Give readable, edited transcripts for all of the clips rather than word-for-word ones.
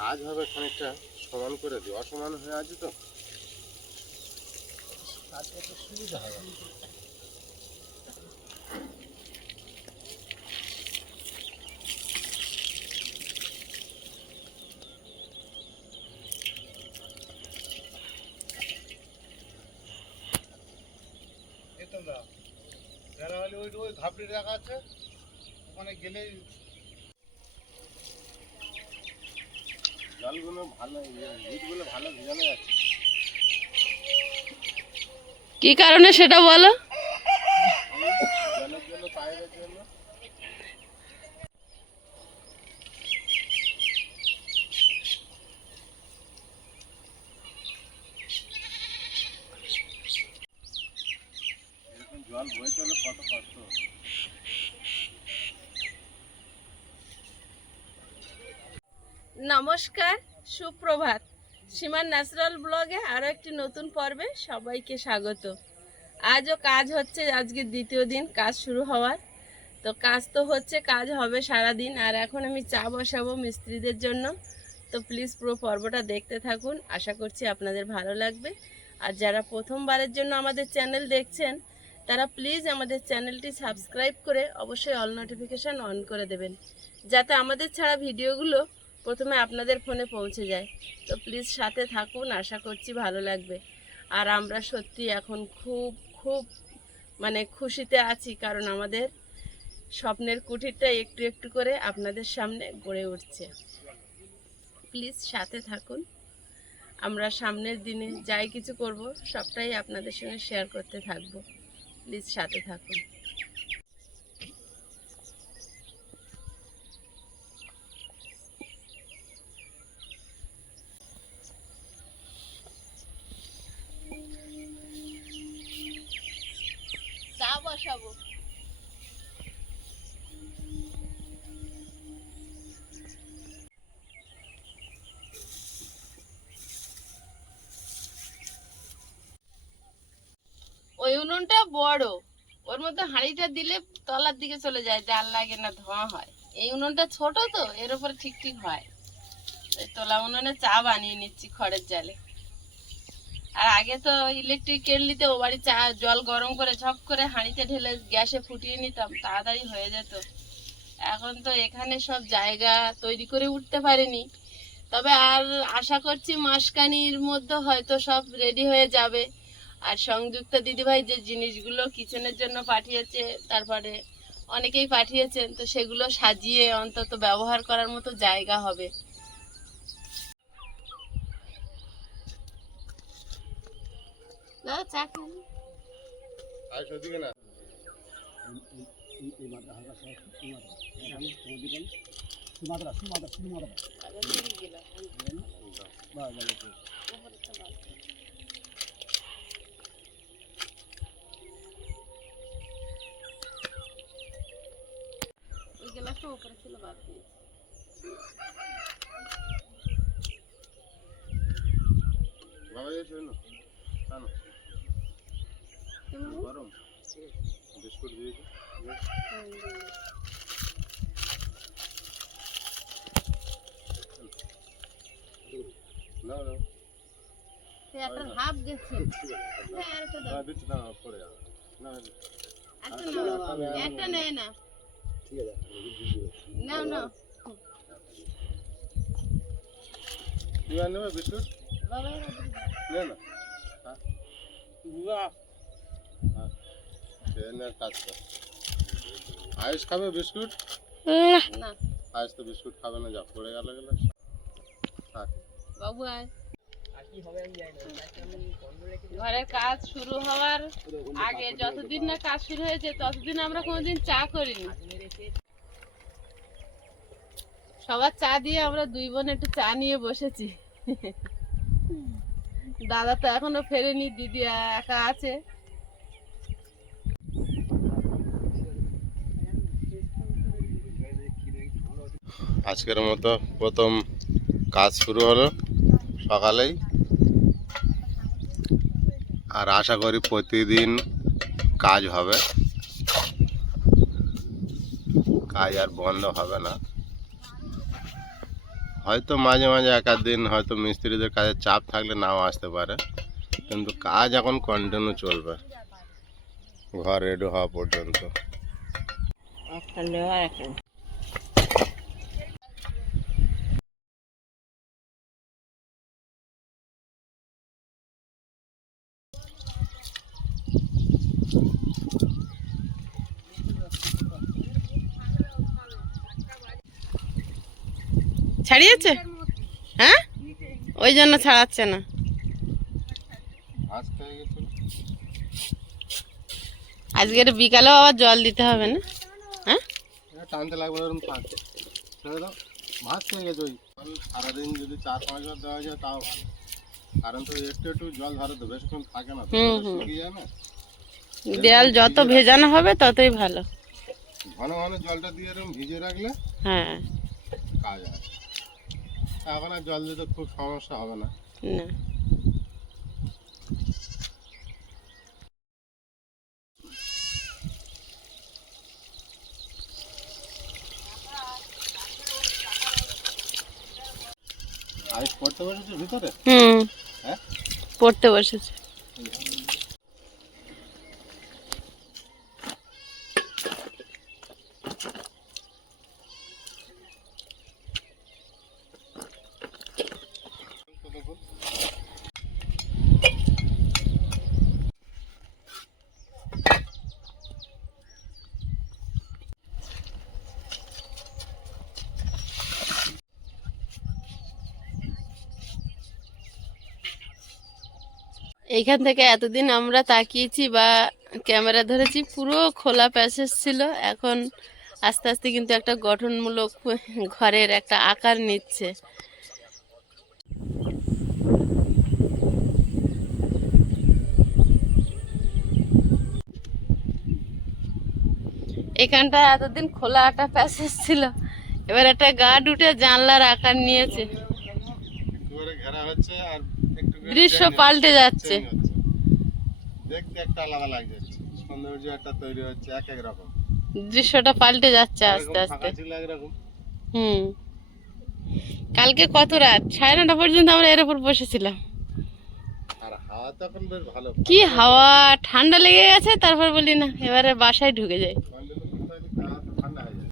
কাজ হবে খানিকটা সমান করে দিই, অসমান হয়ে আছে তো কাজ করতে সুবিধা হবে। ওই ঘাপড়ি রাখা আছে, ওখানে গেলে জলগুলো ভালো, ইটগুলো ভালো ভিজানো যাচ্ছে। কি কারণে সেটা বলো? জলের জন্য, পায়ের জন্য। এরকম জল বয়ে চলে কত কষ্ট। নমস্কার, সুপ্রভাত। সীমার ন্যাচারাল ব্লগে আরও একটি নতুন পর্বে সবাইকে স্বাগত। আজও কাজ হচ্ছে, আজকে দ্বিতীয় দিন কাজ শুরু হওয়ার। তো কাজ তো হচ্ছে, কাজ হবে সারাদিন। আর এখন আমি চা বসাবো মিস্ত্রিদের জন্য। তো প্লিজ পুরো পর্বটা দেখতে থাকুন, আশা করছি আপনাদের ভালো লাগবে। আর যারা প্রথমবারের জন্য আমাদের চ্যানেল দেখছেন তারা প্লিজ আমাদের চ্যানেলটি সাবস্ক্রাইব করে অবশ্যই অল নোটিফিকেশান অন করে দেবেন, যাতে আমাদের ছাড়া ভিডিওগুলো প্রথমে আপনাদের ফোনে পৌঁছে যায়। তো প্লিজ সাথে থাকুন, আশা করছি ভালো লাগবে। আর আমরা সত্যি এখন খুব খুব খুশিতে আছি, কারণ আমাদের স্বপ্নের কুটিরটা একটু একটু করে আপনাদের সামনে গড়ে উঠছে। প্লিজ সাথে থাকুন। আমরা সামনের দিনে যাই কিছু করব সবটাই আপনাদের সঙ্গে শেয়ার করতে থাকব। প্লিজ সাথে থাকুন। চা বসাবো। ওই উনুনটা বড়, ওর মধ্যে হাঁড়িটা দিলে তলার দিকে চলে যায়, জাল লাগে না, ধোঁয়া হয়। এই উনুনটা ছোট তো, এর উপরে ঠিক ঠিক হয়। ওই তোলা উনুনে চা বানিয়ে নিচ্ছি খড়ের জালে। আর আগে তো ইলেকট্রিক কেটলিতে ও বাড়ি চা জল গরম করে ঝপ করে হাঁড়িতে ঢেলে গ্যাসে ফুটিয়ে নিতাম, তাড়াতাড়ি হয়ে যেত। এখন তো এখানে সব জায়গা তৈরি করে উঠতে পারিনি, তবে আর আশা করছি মাসখানির মধ্যে হয়তো সব রেডি হয়ে যাবে। আর সংযুক্তা দিদিভাই যে জিনিসগুলো কিচেনের জন্য পাঠিয়েছে, তারপরে অনেকেই পাঠিয়েছেন, তো সেগুলো সাজিয়ে অন্তত ব্যবহার করার মতো জায়গা হবে। চা খান। আর সত্যি না ওই গ্লাসটা উপরে ছিল, বাদ দিয়েছি। বাবা এসে না কেন গরম বিস্কুট দিয়েছি না না একটা হাফ গেছে। হ্যাঁ, আরেকটা দাও। দিচ্ছি না পড়ে যাবে না একটা নেয় না। ঠিক আছে নাও নাও। তুই আর নেবে বিস্কুট বাবা নে না কাজ কর। আয়ুষ খাবে বিস্কুট? না, আয়ুষ তো বিস্কুট খাবে না, যা পড়ে গেল গেল। বাবু আয়। ঘরের কাজ শুরু হওয়ার আগে যতদিন না কাজ শুরু হয়েছে ততদিন আমরা কোনোদিন চা করিনি। সবার চা দিয়ে আমরা দুই বোন একটু চা নিয়ে বসেছি। দাদা তো এখনো ফেরেনি, দিদি একা আছে। আজকের মতো প্রথম কাজ শুরু হলো সকালেই, আর আশা করি প্রতিদিন কাজ হবে, কাজ আর বন্ধ হবে না। হয়তো মাঝে মাঝে এক আধ দিন হয়তো মিস্ত্রিদের কাজে চাপ থাকলে নাও আসতে পারে, কিন্তু কাজ এখন কন্টিনিউ চলবে ঘর রেডি হওয়া পর্যন্ত। ছাড়িয়েছে? হ্যাঁ, ওই জন্য ছাড়াচ্ছে না। আজকের বিকালেও আবার জল দিতে হবে না? হ্যাঁ, টানতে লাগবে এরকম থাক, ছেড়ে দাও। ভাত খেয়ে গেছে ওই সারাদিন যদি 4-5 বার দেওয়া যায় তাও ভালো, কারণ তো একটু একটু জল ধরে তো বেশিক্ষণ থাকে না, শুকিয়ে যায় না। দেয়াল যত ভেজানো হবে ততই ভালো। ঘন ঘন জলটা দিয়ে এরকম ভিজিয়ে রাখলে হ্যাঁ, কাজ হয়। এখন আর জল দিতে খুব সমস্যা হবে না। না আইস পড়তে বসেছে ভিতরে? হ্যাঁ, পড়তে বসেছে। এইখান থেকে এতদিন আমরা তাকিয়েছি বা ক্যামেরা ধরেছি, পুরো খোলা প্যাসেজ ছিল। এখন আস্তে আস্তে কিন্তু একটা গঠনমূলক ঘরের একটা আকার নিচ্ছে। এখানটা এতদিন খোলা একটা প্যাসেজ ছিল, এবার একটা গার্ড উঠে জানলার আকার নিয়েছে। ঘেরা হচ্ছে আর দৃশ্য পাল্টে যাচ্ছে, দেখতে একটা আলাদা লাগছে, সৌন্দর্য একটা তৈরি হচ্ছে এক এক রকম, দৃশ্যটা পাল্টে যাচ্ছে আস্তে আস্তে। কালকে কত রাত 9:30 পর্যন্ত আমরা এর উপর বসেছিলাম। আর হাওয়া তো এখন বেশ ভালো, কি হাওয়া, ঠান্ডা লেগে গেছে। তারপর বলি না, এবারে বাসায় ঢুকে যাই। ঠান্ডা হয়ে যায়।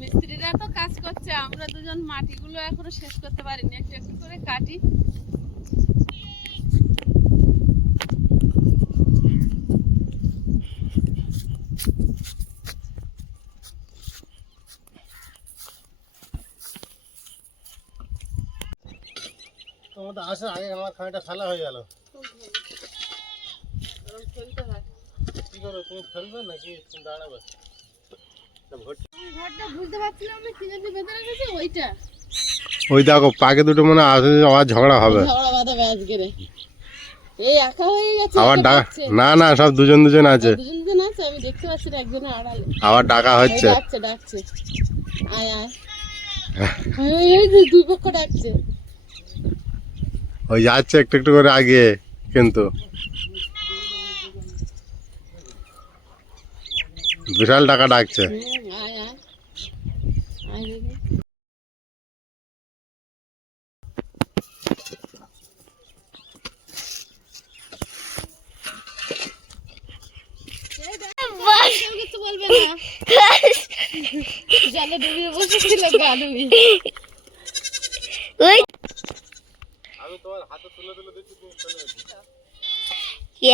মিস্ত্রিরা তো কাজ করছে, আমরা দুজন মাটিগুলো এখনো শেষ করতে পারিনি, একটু একটু করে কাটি। তোমাদের আসার আগে আমার খানিকটা ফেলা হয়ে গেল। ফেলতে হয়। কি করো তুমি, ফেলবে নাকি দাঁড়াবে? ওই দেখো পাকে দুটো মনে আবার ঝগড়া হবে, আবার না না সব দুজন দুজন আছে, আমি দেখতে পাচ্ছি না, একজনের আড়ালে আবার ডাকা হচ্ছে। ডাকছে আয় আয়, দুই পক্ষ ডাকছে। ওই যাচ্ছে একটু একটু করে আগে, কিন্তু বিশাল টাকা ডাকছে। জলে ডুবিয়ে বসেছিল, গা ডুবিয়ে। আমি তোমার হাতে তুলে তুলে দিচ্ছি, তুমি চলে যাচ্ছি।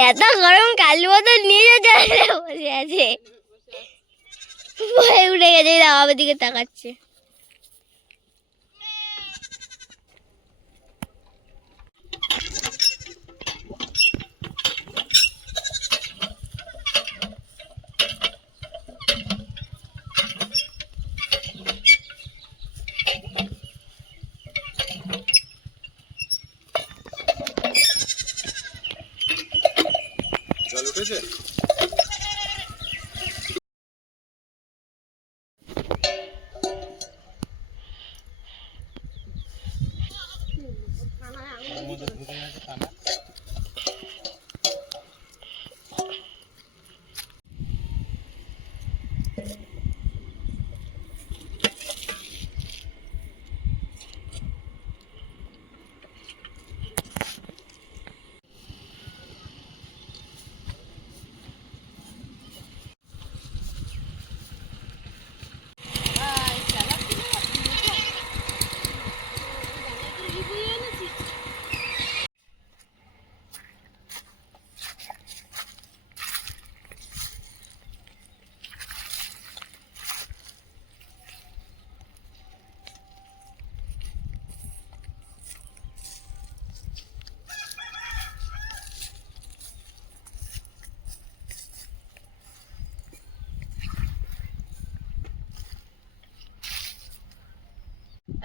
এত গরম কালী বোতল নিয়ে যেতে বসে আছে, ভয়ে উঠে গেছে, আমার দিকে তাকাচ্ছে। উঠেছে?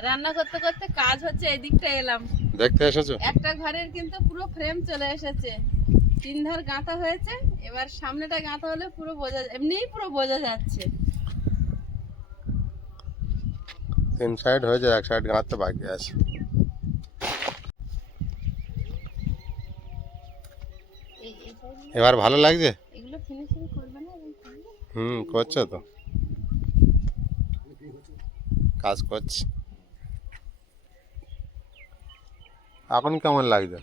রান্না করতে করতে কাজ হচ্ছে, এদিকটা এলাম। দেখতে এসেছো? একটা ঘরের কিন্তু পুরো ফ্রেম চলে এসেছে, 3 ধার গাঁথা হয়েছে। এবার সামনেটা গাঁথা হলে পুরো বোঝা, এমনিই পুরো বোঝা যাচ্ছে। 3 সাইড হয়ে যায়, 1 সাইড গাঁথতে বাকি আছে। এবার ভালো লাগছে? এগুলো ফিনিশিং করবে না? করছো তো, কাজ করছি। এখন কেমন লাগছে?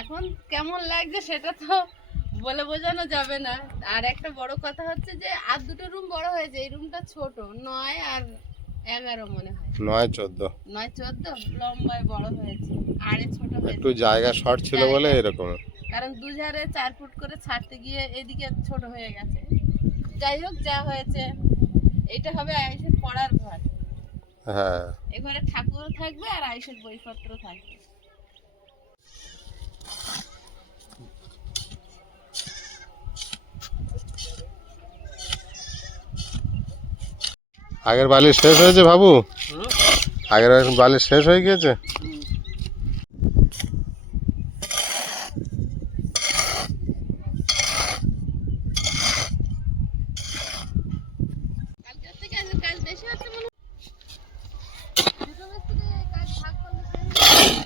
এখন কেমন লাগছে সেটা তো বলে বোঝানো যাবে না। আর একটা বড় কথা হচ্ছে যে আর 2টো রুম বড় হয়েছে, এই রুমটা ছোট, 9 আর 11 মনে হয়। 9 14 9 14 লম্বায় বড় হয়েছে, আরে ছোট হয়েছে। একটু জায়গা শর্ট ছিল বলে এরকম। কারণ 2 ধারে 4 ফুট করে ছাড়তে গিয়ে এদিকে ছোট হয়ে গেছে। যাই হোক, যা হয়েছে। এটা হবে আয়ুষের পড়ার ঘর। হ্যাঁ, এ ঘরে ঠাকুর থাকবে আর আয়ুষের বইপত্র থাকবে। আগের বালি শেষ হয়েছে বাবু? আগের বালি শেষ হয়ে গিয়েছে? কালকের থেকে আজকে কাজ বেশি হচ্ছে মনে হয়। দুটো মিস্ত্রি কাজ ভাগ করলে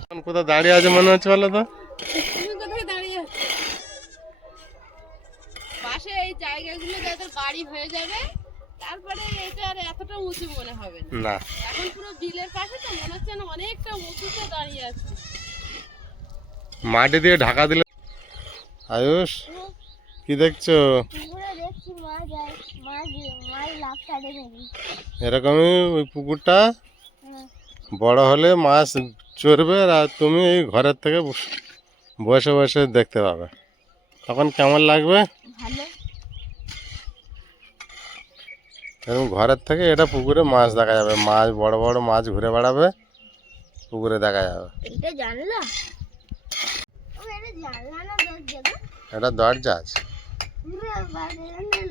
এখন কোথাও দাঁড়িয়ে আছে মনে হচ্ছে, বলো তো? তুমি কোথায় দাঁড়িয়ে আছো? পাশে এই জায়গাগুলো যাদের বাড়ি হয়ে যাবে, তারপরে এটা আর এতটা উঁচু মনে হবে না। না, এখন পুরো বিলের পাশে তো মনে হচ্ছে না অনেকটা উঁচুতে দাঁড়িয়ে আছে। মাটি দিয়ে ঢাকা দিলে। আয়ুষ, কি দেখছো? পুকুরে দেখছি মাছ আর মাছ লাভ কাটে নাকি। এরকমই ওই পুকুরটা বড় হলে মাছ চড়বে, আর তুমি এই ঘরের থেকে বসে বসে দেখতে পাবে। তখন কেমন লাগবে? ভালো। এরকম ঘরের থেকে এটা পুকুরে মাছ দেখা যাবে, মাছ বড় বড় মাছ ঘুরে বেড়াবে, পুকুরে দেখা যাবে। এটা জানলা? এটা জানলা না দরজা? এটা দরজা আছে।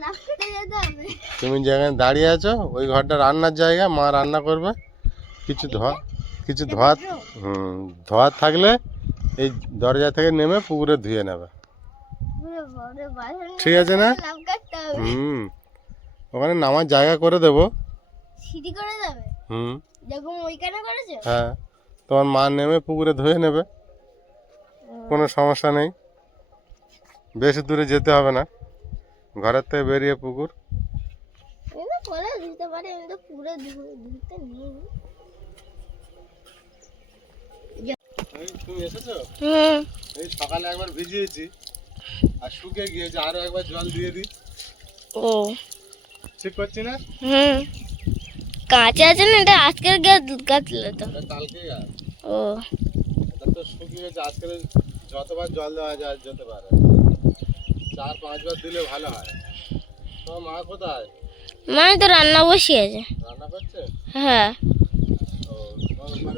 লাভ কেটে যেতে হবে। তুমি যেখানে দাঁড়িয়ে আছো ওই ঘরটা রান্নার জায়গা, মা রান্না করবে। কিছু ধোয়া থাকলে এই দরজা থেকে নেমে পুকুরে ধুয়ে নেবে। ঠিক আছে না? লাভ কাটতে হবে। ওখানে নামার জায়গা করে দেবো। সিঁড়ি করে দেবে? যেরকম ওইখানে করেছো? হ্যাঁ, তোমার মা নেমে পুকুরে ধুয়ে নেবে, কোনো সমস্যা নেই। বেশি দূরে যেতে হবে না, ঘরের থেকে বেরিয়ে পুকুর। বলে ধুতে পারে, আমি তো পুরো ধুতে নেই। তুমি এসেছো? এই সকালে একবার ভিজিয়েছি আর শুকিয়ে গিয়েছে, আরো একবার জল দিয়ে দিই। ও ঠিক করছি না? কাঁচা আছে না, এটা আজকের গাছলে তো। কালকে ও এটা তো শুকিয়ে গেছে, আজকে যতবার জল দেওয়া যায় যেতে পারে, 4-5 বার দিলে ভালো হয়। তোমার মা কোথায়? মা তো রান্না বসিয়েছে। রান্না করছে? হ্যাঁ। ও, তোমার মা